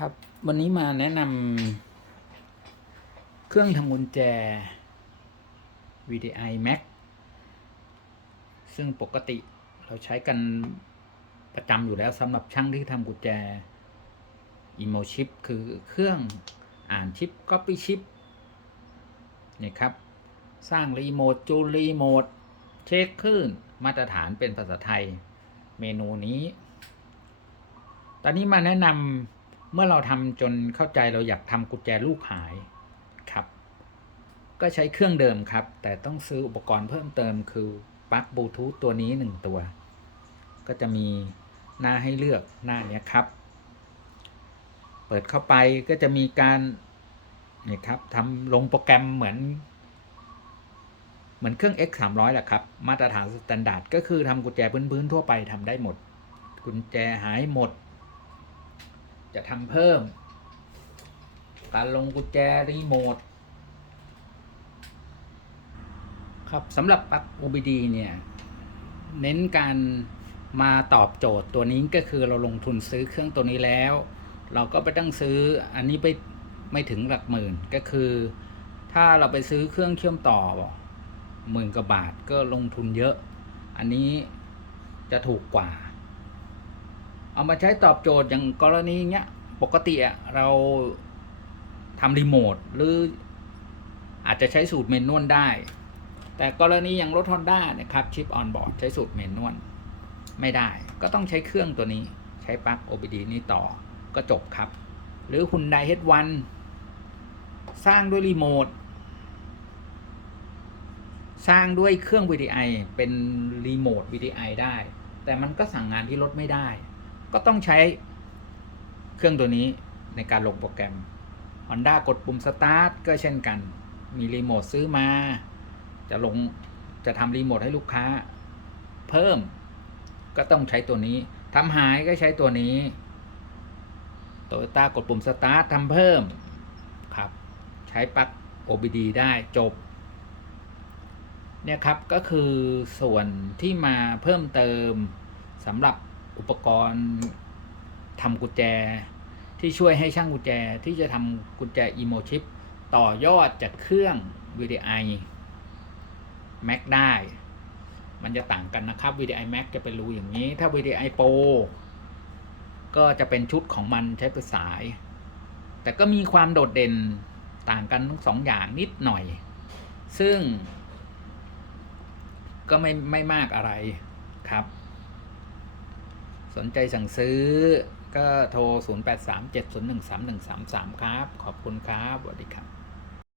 ครับ วันนี้มาแนะนำเครื่องทำกุญแจ VDI Max ซึ่งปกติเราใช้กันประจำอยู่แล้วสำหรับช่างที่ทำกุญแจ Emo Chip คือเครื่องอ่านชิป Copy Chip เนี่ยครับ สร้างรีโมทจูรีโมทเช็คคลื่นมาตรฐานเป็นภาษาไทยเมนูนี้ ตอนนี้มาแนะนำ เมื่อเราทำจนเข้าใจเราอยากทำกุญแจลูกหายครับ ก็ใช้เครื่องเดิมครับ แต่ต้องซื้ออุปกรณ์เพิ่มเติมคือปลั๊กบลูทูธตัวนี้หนึ่งตัว ก็จะมีหน้าให้เลือกหน้านี้ครับ เปิดเข้าไปก็จะมีการนี่ครับทำลงโปรแกรมเหมือน เหมือนเครื่อง X 3 0 0แหละครับ มาตรฐานสแตนดาร์ดก็คือทำกุญแจพื้นๆทั่วไปทำได้หมด กุญแจหายหมด จะทำเพิ่ม การลงกุญแจรีโมทครับสำหรับปลั๊ก OBD เนี่ย เน้นการมาตอบโจทย์ตัวนี้ก็คือเราลงทุนซื้อเครื่องตัวนี้แล้ว เราก็ไปตั้งซื้ออันนี้ไปไม่ถึงหลักหมื่นก็คือ ถ้าเราไปซื้อเครื่องเชื่อมต่อหมื่นกว่าบาทก็ลงทุนเยอะ อันนี้จะถูกกว่า เอามาใช้ตอบโจทย์อย่างกรณีเนี้ยปกติอะเราทำรีโมทหรืออาจจะใช้สูตรเมนนวลได้ แต่กรณีอย่างรถ Honda เนี่ยครับชิปออนบอร์ดใช้สูตรเมนนวลไม่ได้ ก็ต้องใช้เครื่องตัวนี้ใช้ปลั๊ก OBD นี้ต่อก็จบครับ หรือคุณไดเฮดวันสร้างด้วยรีโมทสร้างด้วยเครื่อง VDI เป็นรีโมท VDI ได้ แต่มันก็สั่งงานที่รถไม่ได้ ก็ต้องใช้เครื่องตัวนี้ในการลงโปรแกรม Honda กดปุ่ม Start ก็เช่นกัน มีรีโมทซื้อมา จะลงจะทำรีโมทให้ลูกค้า เพิ่มก็ต้องใช้ตัวนี้ทำหายก็ใช้ตัวนี้โตโยต้ากดปุ่ม Start ทำเพิ่มครับ ใช้ปลั๊ก OBD ได้จบเนี่ยครับก็คือส่วนที่มาเพิ่มเติมสำหรับ อุปกรณ์ทำกุญแจ ที่ช่วยให้ช่างกุญแจที่จะทำกุญแจ Emo Chip ต่อยอดจากเครื่อง VDI Mac ได้ มันจะต่างกันนะครับ VDI Mac จะเป็นรูอย่างนี้ ถ้า VDI Pro ก็จะเป็นชุดของมันใช้เป็นสาย แต่ก็มีความโดดเด่นต่างกันทั้งสองอย่างนิดหน่อย ซึ่ง ก็ไม่ไม่มากอะไรครับ สนใจสั่งซื้อก็โทร 0837013133 ครับ ขอบคุณครับสวัสดีครับ